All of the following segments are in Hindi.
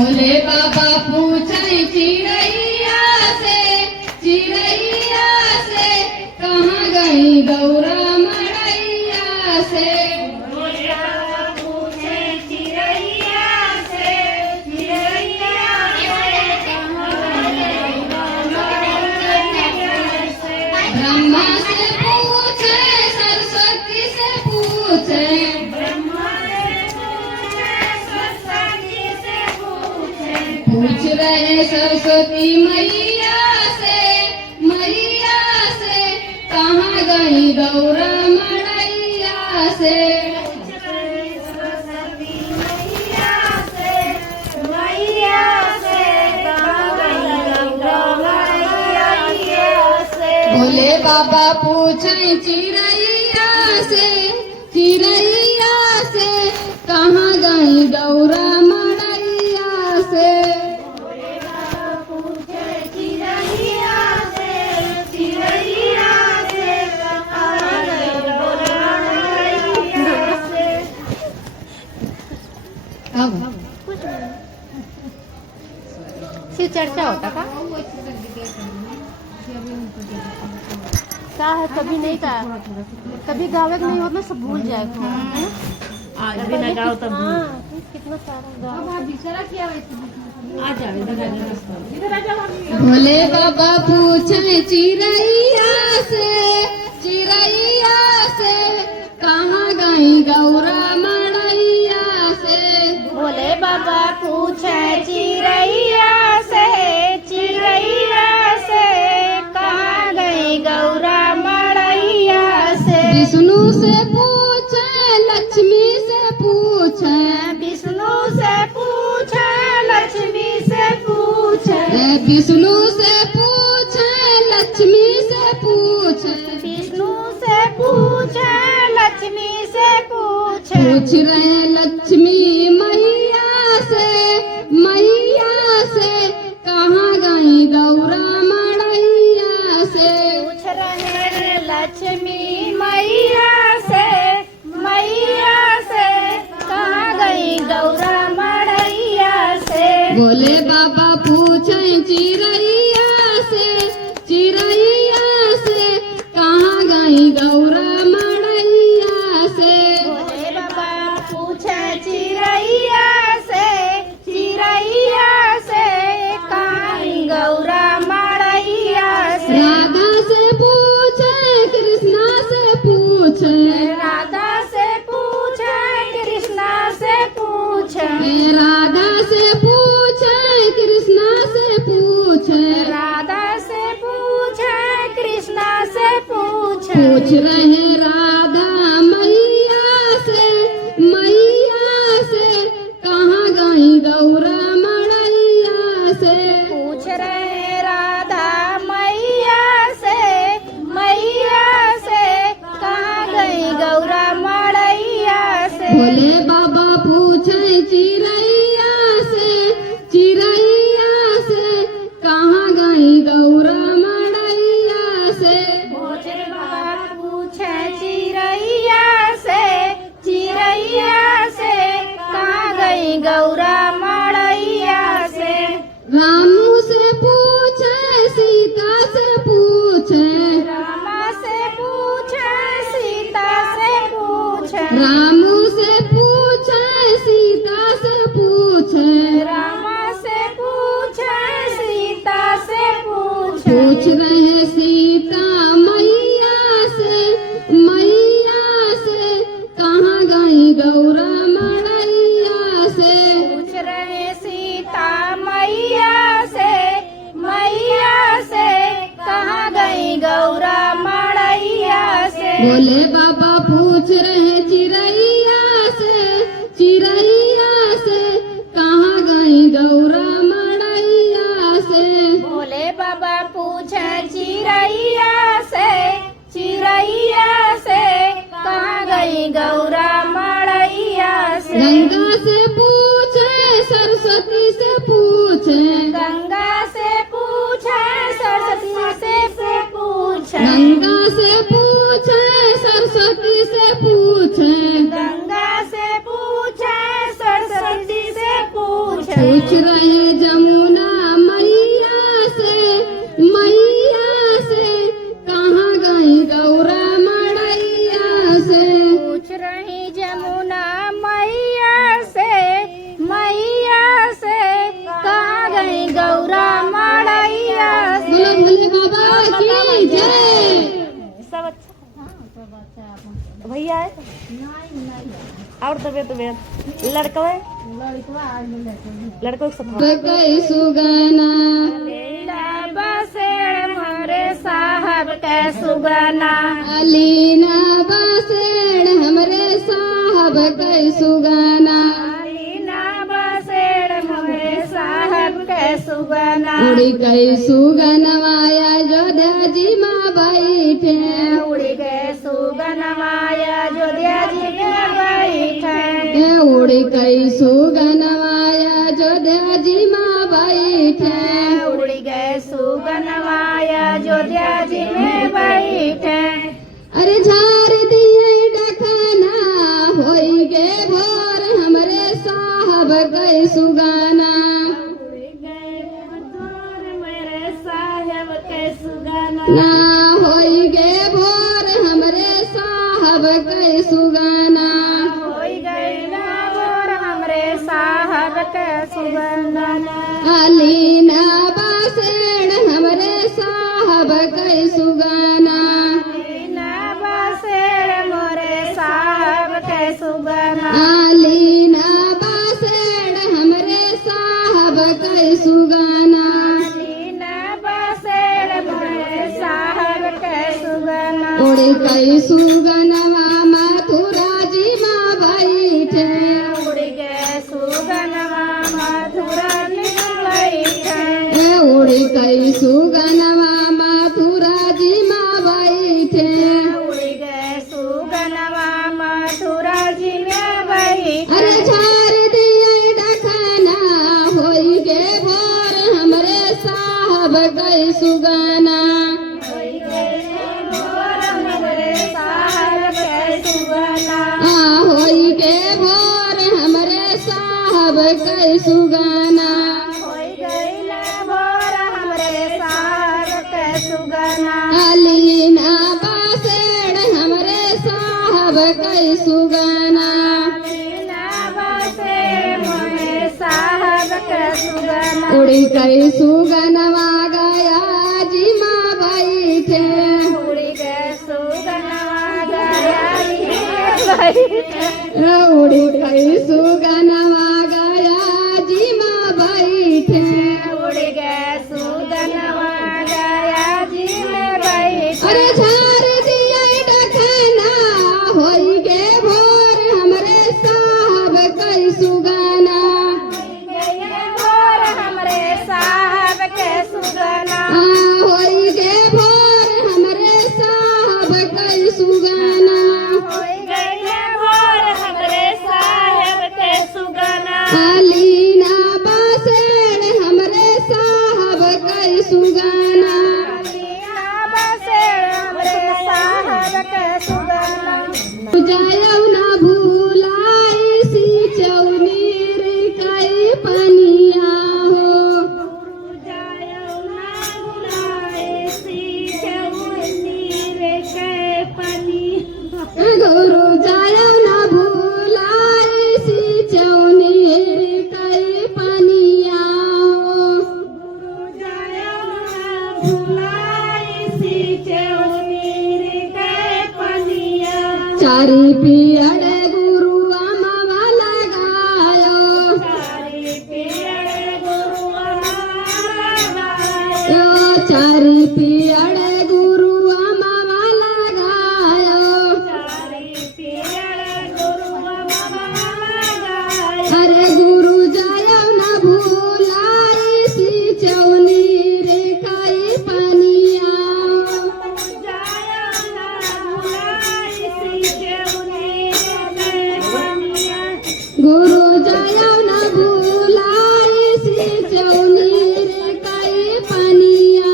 भोले बाबा पूछे चिड़ैया से कहाँ गई गौरा मड़ैया से। ब्रह्मा से पूछे सरस्वती से पूछे पूछ रहे सरस्वती मैया से कहाँ गई गौरा मड़ैया से। भोले बाबा पूछे चिड़ैया से कहाँ गई गौरा मड़ैया से। शिव चर्चा होता का है? कभी नहीं था, कभी गावे नहीं होता, सब भूल जाए कभी ना गाओ तब कितना सारा भोले बाबा पूछे चिड़ैया से कहाँ गई गौरा मड़ैया से। भोले बाबा पूछे चिड़ैया से कहाँ गई गौरा मड़ैया से। विष्णु से पूछे लक्ष्मी से पूछे विष्णु से पूछे लक्ष्मी से पूछे विष्णु से पूछे लक्ष्मी से पूछे विष्णु से पूछे लक्ष्मी से पूछे पूछ रहे लक्ष्मी मैया से कहाँ गई गौरा मड़ैया से। पूछ रहे लक्ष्मी मैया से कहाँ गई गौरा मड़ैया से। भोले बाबा पूछे चिड़ैया से कहाँ गई गौरा मड़ैया से। भोले बाबा पूछे चिड़ैया से कहाँ गई गौरा मड़ैया से। राधा से पूछे कृष्णा से पूछे राधा से पूछे कृष्णा से पूछे राधा से पूछे कृष्णा से पूछे राधा से पूछे कृष्णा से पूछे पूछ रहे राधा मैया से कहाँ गई गौरा मड़ैया से। पूछ रहे राधा मैया से कहाँ गई गौरा मड़ैया से। भोले बाबा पूछे चिड़ैया से कहाँ गई गौरा मड़ैया से। भोले बाबा पूछे चिड़ैया से कहाँ गई गौरा मड़ैया से। रामू से पूछे सीता से पूछे रामा से पूछे सीता से पूछे रामू से पूछे सीता से पूछे रामा से पूछे सीता से पूछे पूछ रहे सीता मैया से कहाँ गई गौरा मड़ैया से। पूछ रहे सीता मैया से कहाँ गई गौरा मड़ैया से। भोले बाबा पूछ रहे चिड़ैया से कहाँ गई गौरा मड़ैया से। भोले बाबा पूछे चिड़ैया से कहाँ गई गौरा मड़ैया पूछ रहे जमुना मैया से कहाँ गई गौरा मड़ैया से। पूछ रही जमुना मैया से कहाँ गई गौरा मड़ैया से। बोलो भोले बाबा की जय। सब अच्छा भैया है और तबियत लड़कों के साथ गई सुगना बसेड़ मोरे साहब के सुगना। अलीना बसेड़ हमरे साहब के सुगना। अलीना बसेड़ मोरे साहब के सुगना। उड़ी गई सुगनवाया जोधा जी माँ बैठे। उड़ी गए सुगनवाया जोधिया जी में बैठे। उड़ी गई सुगनवाया जोधा जी माँ बैठे। उड़ी गए सुगनवाया जोधिया जी में बैठे। अरे झार दिए डखना होई गे भोर हमरे साहब गए सुगाना। मेरे साहेब के सुगाना ना होई गे भोर हमरे साहब गए सुगाना। होई गई ना भोर हमरे साहब के सुगना। अलीना बसेड़ हमरे साहब गए सुगाना। अलीना बसेड़ मोरे साहब के सुगना। अलीना बसेड़ हमरे साहब गए सुगाना। अलीना बसेड़ मोरे साहब के सुगना। उड़ी गई सुगनवा मथुरा जी माँ बैठे। उड़ी गए सुगनवा मथुरा में बैठे। उड़ी गई सुगनवा मथुरा जी माँ बैठे। उड़ी गए सुगनवा मथुरा जी में बैठे। अरे झार दिए डखना होई गे भोर हमरे साहब गए सुगाना। होई गई भोर हमरे साहब के सुगना। होई गे भोर हमरे साहब गए सुगाना। होई गई भोर हमरे साहब के सुगना। अलीना बसेड़ हमरे साहब गए सुगाना। अलीना बसेड़ मोरे साहब के सुगना। उड़ी गई सुगनवा गया जी माँ बैठे। उड़ी गए सुगनवा गया जी में बैठे। उड़ी गई सुगनवा गया जी माँ बैठे। उड़ी गए सुगनवा गया जी में बैठे। अरे झार दिए डखना होई गे भोर हमरे साहब कई सुगाना। भोर हमरे साहब के सुगना। होई गे भोर हमरे साहब कई सुगाना। होई गई भोर हमरे साहब के सुगना। अलीना बसेड़ हमरे साहब कई सुगाना। अलीना बसेड़ हमरे साहब के सुगना। जायौ ना भूलाई सी चौनीर कई पनिया हो। गुरु जायौ ना भूलाई सी चौनीर कई पनिया हो। चारी पियड़ गुरु अमवा लगायो। चारी पियड़ गुरु अमवा लगायो। अरे गुरु जायौ ना भूलाई सी चौनीर कई पनिया। गुरु जायौ ना भूलाई सी चौनीर कई पनिया।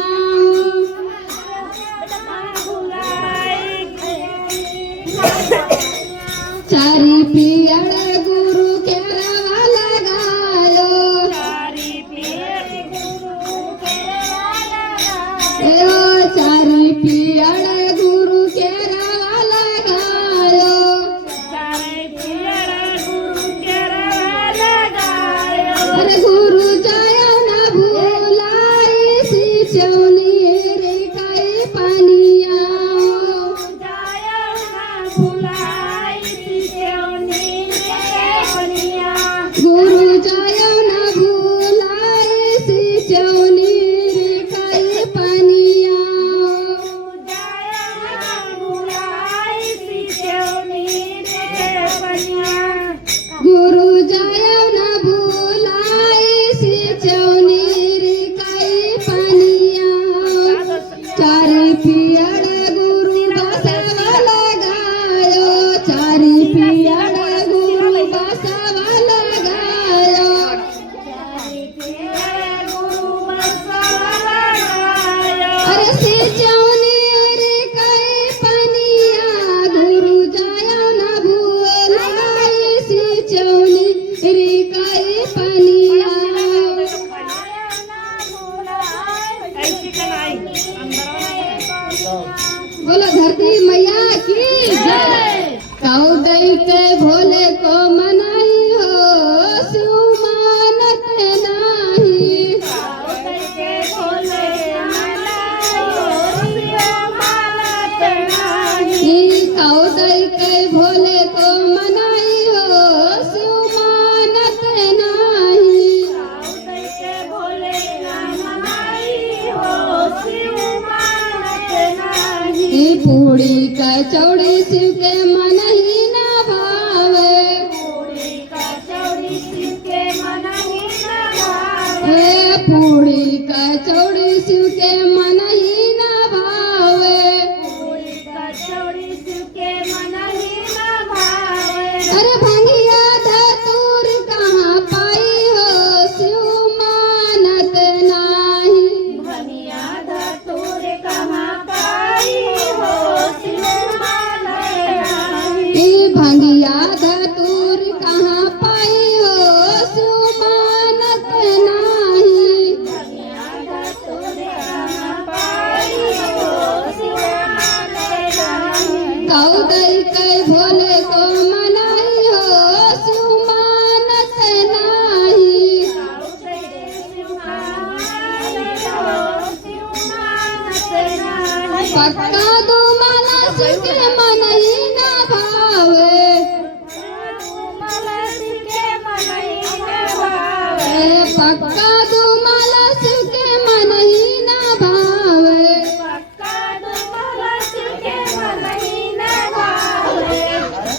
चारी पियड़ गुरु केरवा लगायो। पक्का दुमाला शिव के मन ही न भावे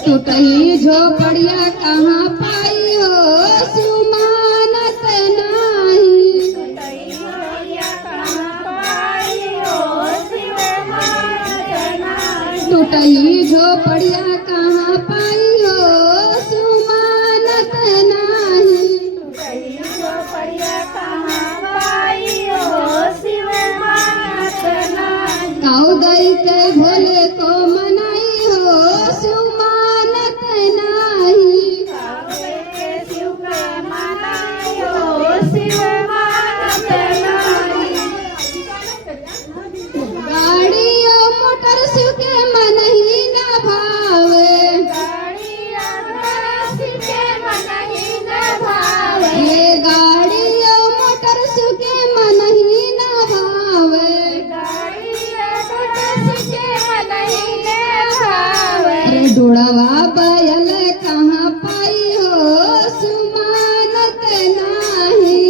टूटही झोपड़िया कहाँ पाई हो शिव मानत नाही टूटही झोपड़िया कहाँ पाई हो शिव मानत नाही काऊ दई के भोले को मनाई हो शिव मानत नाही गाड़ी और मोटर शिव के मन ही न भावे ये गाड़ी और मोटर शिव के मन ही न भावे अरे डोड़वा बैल कहाँ पाई हो शिव मानत नाही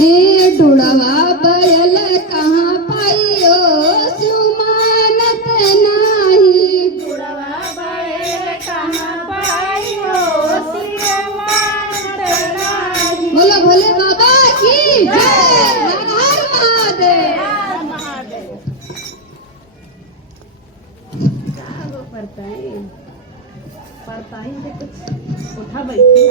ये डोड़वा बैल कहाँ पाई हो शिव मानत नाही बोलो भोले बाबा की जय हर हर महादेव पड़ता है कुछ उठा बैठे